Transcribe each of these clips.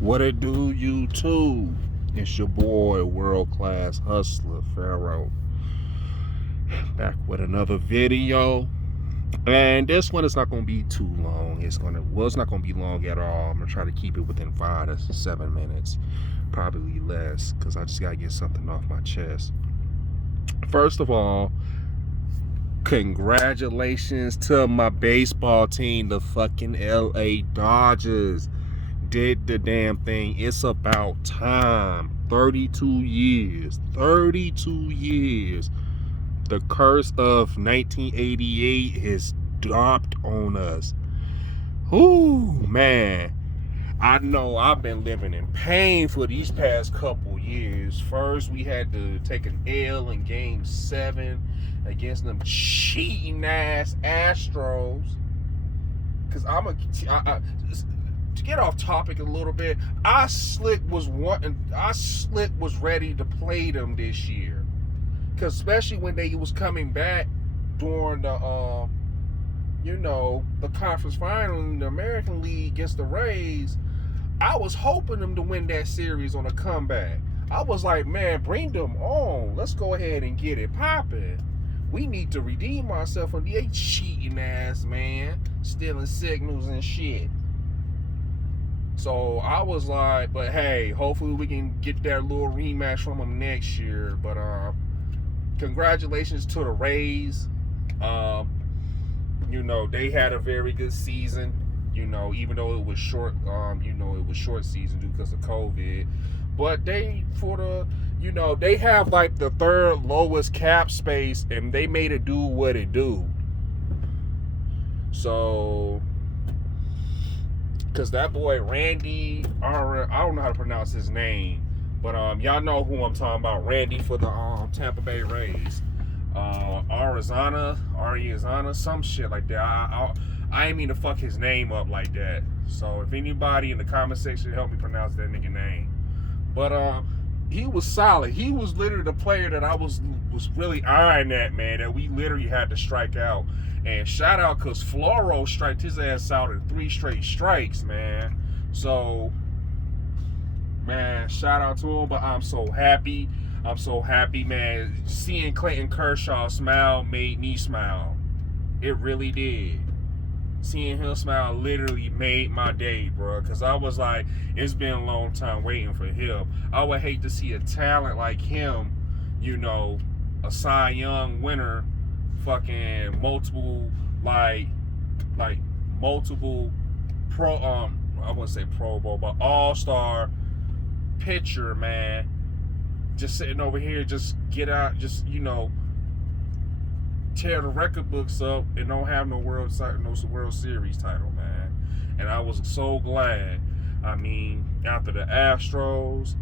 What it do, YouTube? It's your boy, World Class Hustler Pharaoh, back with another video. And this one is not gonna be too long. It's not gonna be long at all. I'm gonna try to keep it within 5 to 7 minutes, probably less, because I just gotta get something off my chest. First of all, congratulations to my baseball team, the fucking LA Dodgers. Did the damn thing. It's about time. 32 years. 32 years. The curse of 1988 has dropped on us. Ooh, man. I know I've been living in pain for these past couple years. First, we had to take an L in Game 7 against them cheating ass Astros. Because to get off topic a little bit, I slick was ready to play them this year, because especially when they was coming back during the the conference final in the American League against the Rays. I was hoping them to win that series on a comeback. I was like, man, bring them on. Let's go ahead and get it popping. We need to redeem ourselves from the cheating ass, man, stealing signals and shit. So I was like, but hey, hopefully we can get that little rematch from them next year. But congratulations to the Rays. They had a very good season. Even though it was short, it was short season due because of COVID. But they have like the third lowest cap space, and they made it do what it do. So, because that boy Randy, I don't know how to pronounce his name, but y'all know who I'm talking about. Randy for the Tampa Bay Rays. Arizona, some shit like that. I ain't mean to fuck his name up like that. So if anybody in the comment section help me pronounce that nigga name. But he was solid. He was literally the player that I was really eyeing at, man, that we literally had to strike out. And shout out, because Floro striked his ass out in 3 straight strikes, man. So, man, shout out to him. But I'm so happy. Man. Seeing Clayton Kershaw smile made me smile. It really did. Seeing him smile literally made my day, bro. Because I was like, it's been a long time waiting for him. I would hate to see a talent like him, a Cy Young winner, fucking multiple, like multiple pro, I wouldn't say Pro Bowl, but all-star pitcher, man. Just sitting over here, just get out, just, tear the record books up and don't have no World Series title, man. And I was so glad. I mean, after the Astros,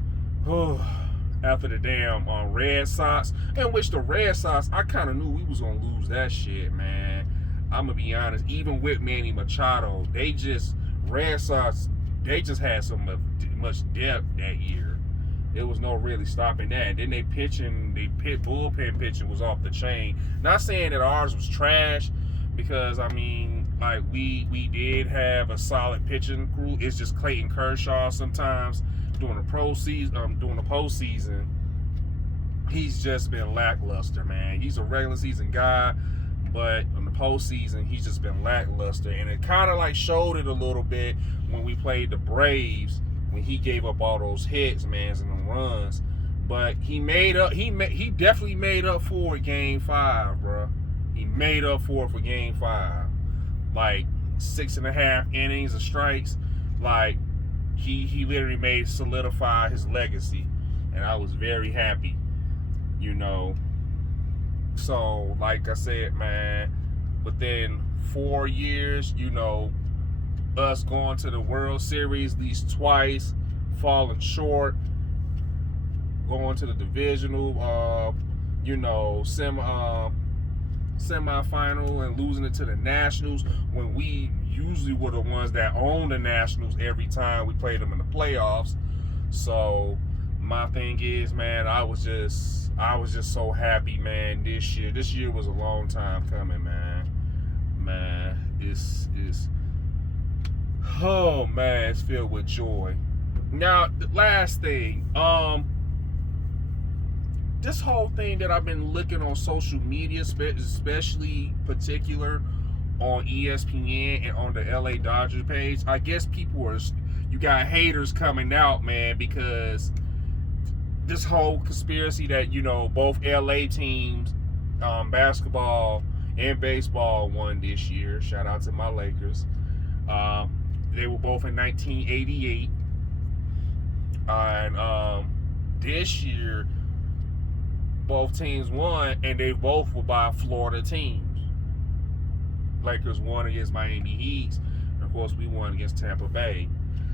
after the damn Red Sox, in which the Red Sox, I kind of knew we was gonna lose that shit, man. I'm gonna be honest. Even with Manny Machado, Red Sox, they just had so much depth that year. There was no really stopping that. And then bullpen pitching was off the chain. Not saying that ours was trash, because I mean, like we did have a solid pitching crew. It's just Clayton Kershaw sometimes during the postseason, he's just been lackluster, man. He's a regular season guy, but in the postseason, he's just been lackluster. And it kind of like showed it a little bit when we played the Braves, when he gave up all those hits, man, and them runs. But he definitely made up for it Game 5, bro. He made up for it for Game 5. Like 6.5 innings of strikes. Like he literally solidify his legacy. And I was very happy, So, like I said, man, within 4 years, us going to the World Series at least twice, falling short, going to the divisional, semifinal, and losing it to the Nationals, when we usually were the ones that own the Nationals every time we played them in the playoffs. So my thing is, man, I was just so happy, man. This year was a long time coming, man. It's oh man, it's filled with joy. Now, the last thing, this whole thing that I've been looking on social media, especially particular on ESPN and on the LA Dodgers page, I guess you got haters coming out, man, because this whole conspiracy that, both LA teams, basketball and baseball, won this year. Shout out to my Lakers. They were both in 1988. And this year, both teams won, and they both were by Florida teams. Lakers won against Miami Heat, and of course we won against Tampa Bay.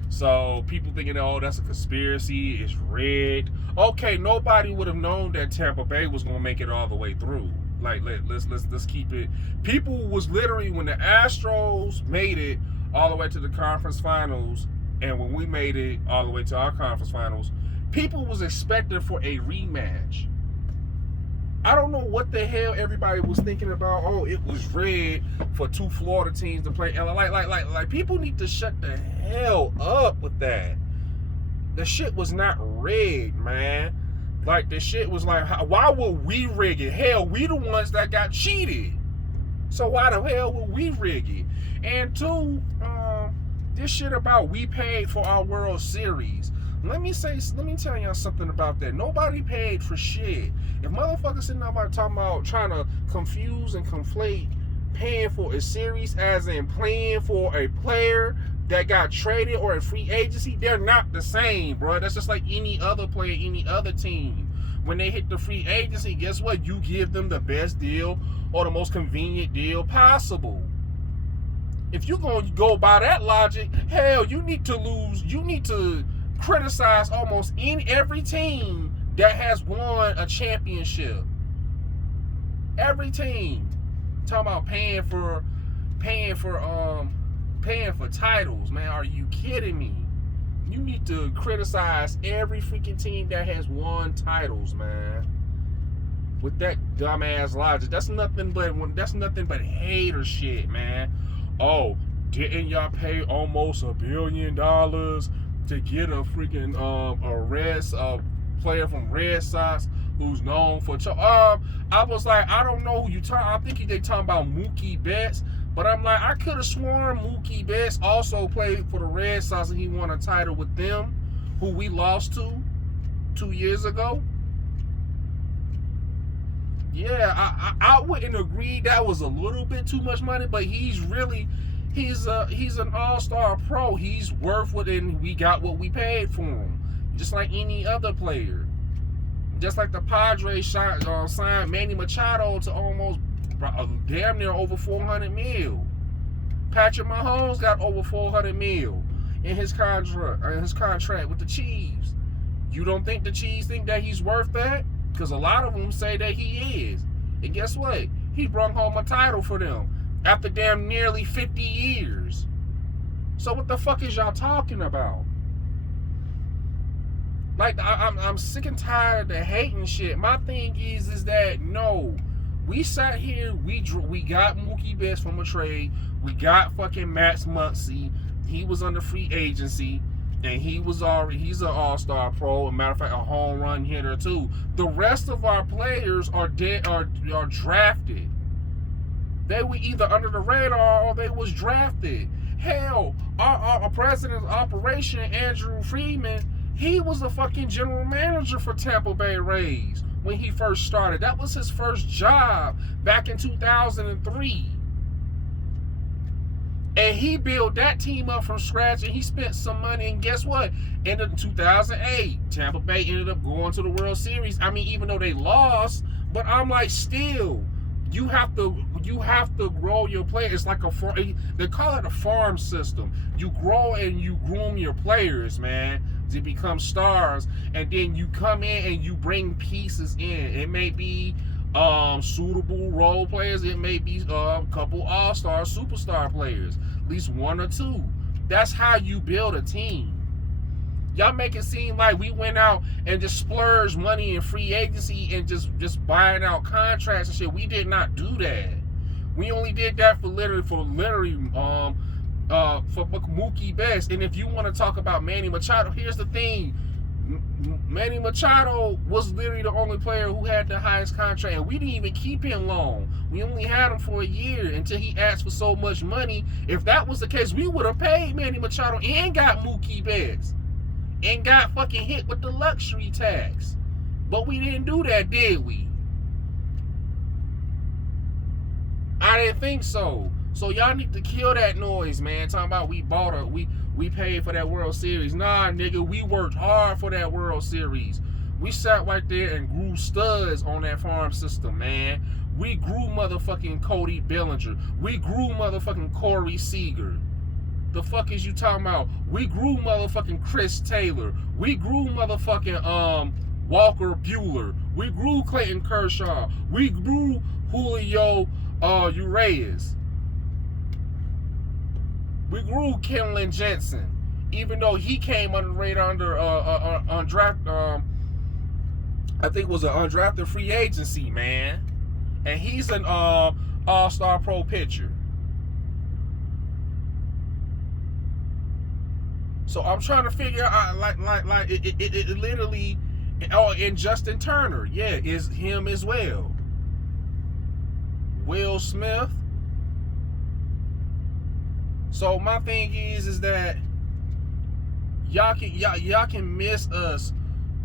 So people thinking, oh, that's a conspiracy, it's rigged. Okay, nobody would have known that Tampa Bay was gonna make it all the way through. Like, let's keep it. People was literally, when the Astros made it all the way to the conference finals, and when we made it all the way to our conference finals, people was expecting for a rematch. I don't know what the hell everybody was thinking about. Oh, it was rigged for two Florida teams to play. Like people need to shut the hell up with that. The shit was not rigged, man. Like, the shit was like, why would we rig it? Hell, we the ones that got cheated. So why the hell would we rig it? And two, this shit about we paid for our World Series. Let me tell y'all something about that. Nobody paid for shit. If motherfuckers sitting out talking about trying to confuse and conflate paying for a series as in playing for a player that got traded or a free agency, they're not the same, bro. That's just like any other player, any other team. When they hit the free agency, guess what? You give them the best deal or the most convenient deal possible. If you're going to go by that logic, hell, you need to criticize almost every team that has won a championship. Every team. Talking about paying for titles, man. Are you kidding me? You need to criticize every freaking team that has won titles, man. With that dumbass logic. That's nothing but hater shit, man. Oh, didn't y'all pay almost $1 billion to get a freaking a player from Red Sox who's known for I was like, I don't know who you talking. I think they talking about Mookie Betts, but I'm like, I could have sworn Mookie Betts also played for the Red Sox and he won a title with them, who we lost to 2 years ago. Yeah, I wouldn't agree that was a little bit too much money, but he's an all-star pro. He's worth what, and we got what we paid for him, just like any other player. Just like the Padres signed Manny Machado to almost damn near over $400 million. Patrick Mahomes got over $400 million in his contract with the Chiefs. You don't think the Chiefs think that he's worth that? Because a lot of them say that he is. And guess what? He brought home a title for them after damn nearly 50 years. So what the fuck is y'all talking about? Like, I'm sick and tired of the hating shit. My thing is that, no, we sat here, we got Mookie Betts from a trade. We got fucking Max Muncy. He was under free agency. And he's an all-star pro. As a matter of fact, a home run hitter too. The rest of our players are drafted. They were either under the radar or they was drafted. Hell, our president of operation, Andrew Friedman, he was a fucking general manager for Tampa Bay Rays when he first started. That was his first job back in 2003. And he built that team up from scratch, and he spent some money. And guess what? In 2008, Tampa Bay ended up going to the World Series. I mean, even though they lost, but I'm like, still, you have to grow your players. It's like they call it a farm system. You grow and you groom your players, man, to become stars, and then you come in and you bring pieces in. It may be suitable role players. It may be a couple all-star, superstar players, at least one or two. That's how you build a team. Y'all make it seem like we went out and just splurged money in free agency and just buying out contracts and shit. We did not do that. We only did that for literally for Mookie Betts. And if you want to talk about Manny Machado, here's the thing. Manny Machado was literally the only player who had the highest contract, and we didn't even keep him long. We only had him for a year until he asked for so much money. If that was the case, we would have paid Manny Machado and got Mookie Betts and got fucking hit with the luxury tax. But we didn't do that, did we? I didn't think so. So y'all need to kill that noise, man. Talking about we bought a we paid for that World Series. Nah, nigga, we worked hard for that World Series. We sat right there and grew studs on that farm system, man. We grew motherfucking Cody Bellinger. We grew motherfucking Corey Seager. The fuck is you talking about? We grew motherfucking Chris Taylor. We grew motherfucking Walker Buehler. We grew Clayton Kershaw. We grew Julio Urias. We grew Kenley Jansen, even though he came under the radar under undrafted. I think it was an undrafted free agency, man, and he's an all-star pro pitcher. So I'm trying to figure out, like it literally, and Justin Turner, yeah, is him as well. Will Smith. So my thing is that y'all can miss us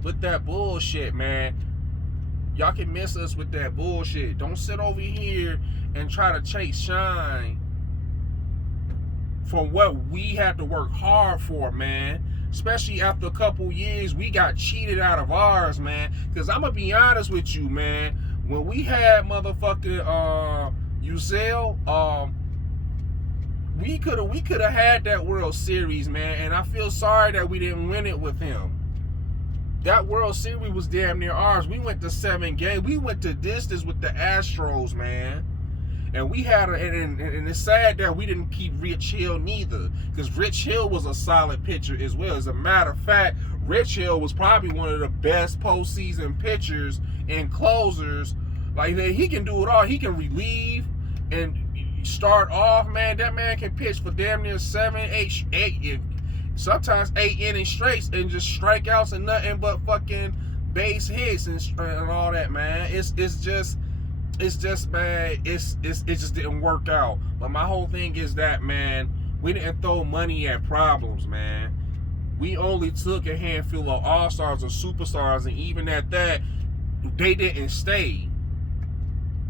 with that bullshit, man. Y'all can miss us with that bullshit. Don't sit over here and try to chase shine from what we had to work hard for, man. Especially after a couple years, we got cheated out of ours, man. Because I'm going to be honest with you, man. When we had motherfucking Uziel, we could have had that World Series, man. And I feel sorry that we didn't win it with him. That World Series was damn near ours. We went to 7 games. We went to distance with the Astros, man. And we had and it's sad that we didn't keep Rich Hill neither, because Rich Hill was a solid pitcher as well. As a matter of fact, Rich Hill was probably one of the best postseason pitchers and closers. Like, he can do it all. He can relieve and start off, man. That man can pitch for damn near 7, 8, sometimes 8 innings straight and just strikeouts and nothing but fucking base hits and all that, man. It's just man, it just didn't work out. But my whole thing is that, man, we didn't throw money at problems, man. We only took a handful of all-stars or superstars, and even at that, they didn't stay.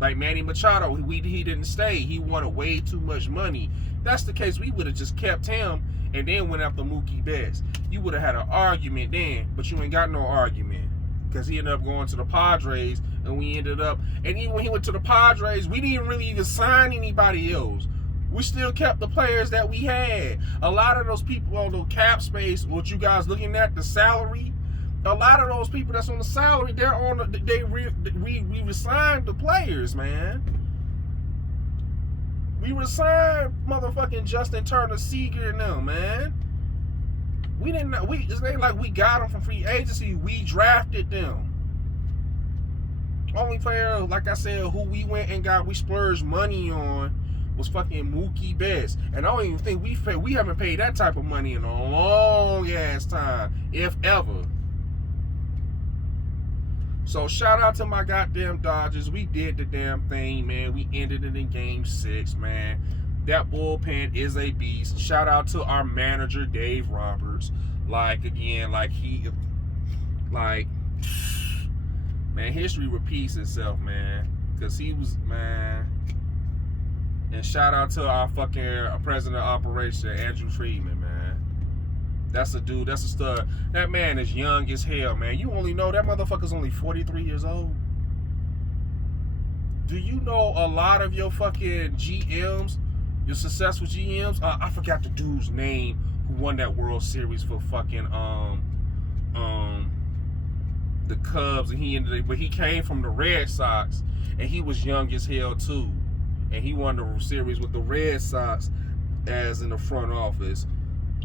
Like Manny Machado, he didn't stay. He wanted way too much money. If that's the case, we would have just kept him and then went after Mookie Betts. You would have had an argument then, but you ain't got no argument, because he ended up going to the Padres, and we ended up, and even when he went to the Padres, we didn't really even sign anybody else. We still kept the players that we had. A lot of those people on the cap space, what you guys looking at, the salary, a lot of those people that's on the salary, they're on we resigned the players, man. We resigned motherfucking Justin Turner, Seager, and them, man. We didn't. It's ain't like we got them from free agency. We drafted them. Only player, like I said, who we went and got, we splurged money on, was fucking Mookie Betts. And I don't even think we haven't paid that type of money in a long ass time, if ever. So shout out to my goddamn Dodgers. We did the damn thing, man. We ended it in Game 6, man. That bullpen is a beast. Shout out to our manager, Dave Roberts. Man, history repeats itself, man. Because he was, man. And shout out to our fucking president of operation, Andrew Friedman, man. That's a dude, that's a stud. That man is young as hell, man. You only know that motherfucker's only 43 years old. Do you know a lot of your fucking GMs, your successful GMs? I forgot the dude's name who won that World Series for fucking the Cubs, and but he came from the Red Sox, and he was young as hell too, and he won the series with the Red Sox as in the front office.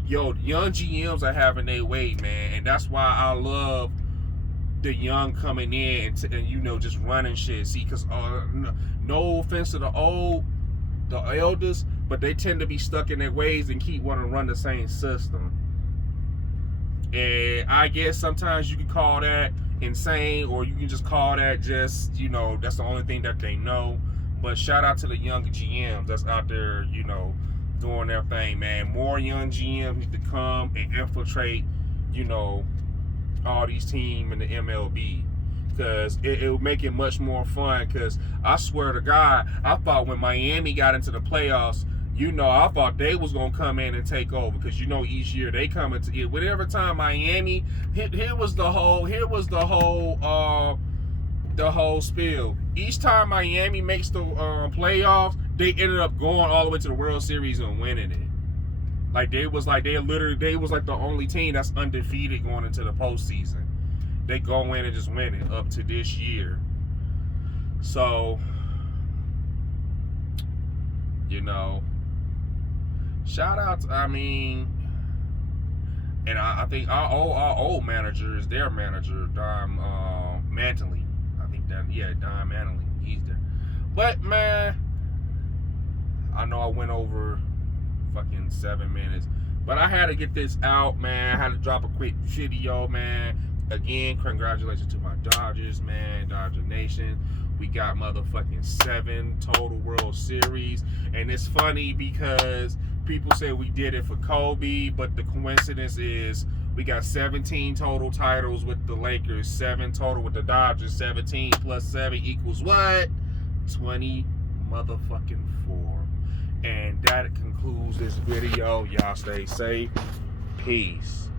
Yo, young GMs are having their way, man, and that's why I love the young coming in and just running shit. See, because no offense to the elders, but they tend to be stuck in their ways and keep wanting to run the same system. And I guess sometimes you can call that insane, or you can just call that just, that's the only thing that they know. But shout out to the young GMs that's out there, doing their thing, man. More young GMs need to come and infiltrate, all these teams in the MLB. Because it would make it much more fun. Because I swear to God, I thought when Miami got into the playoffs, I thought they was gonna come in and take over, because each year they come into it. Whatever time Miami, here was the whole spiel. Each time Miami makes the playoffs, they ended up going all the way to the World Series and winning it. They was like the only team that's undefeated going into the postseason. They go in and just win it up to this year. So, shout out to, and I think our old manager is their manager, Don Mattingly. I think Don Mattingly, he's there. But man, I know I went over fucking 7 minutes, but I had to get this out, man. I had to drop a quick video, man. Again, congratulations to my Dodgers, man. Dodger Nation. We got motherfucking 7 total World Series. And it's funny because people say we did it for Kobe, but the coincidence is we got 17 total titles with the Lakers, 7 total with the Dodgers. 17 plus 7 equals what? 20 motherfucking 4. And that concludes this video. Y'all stay safe. Peace.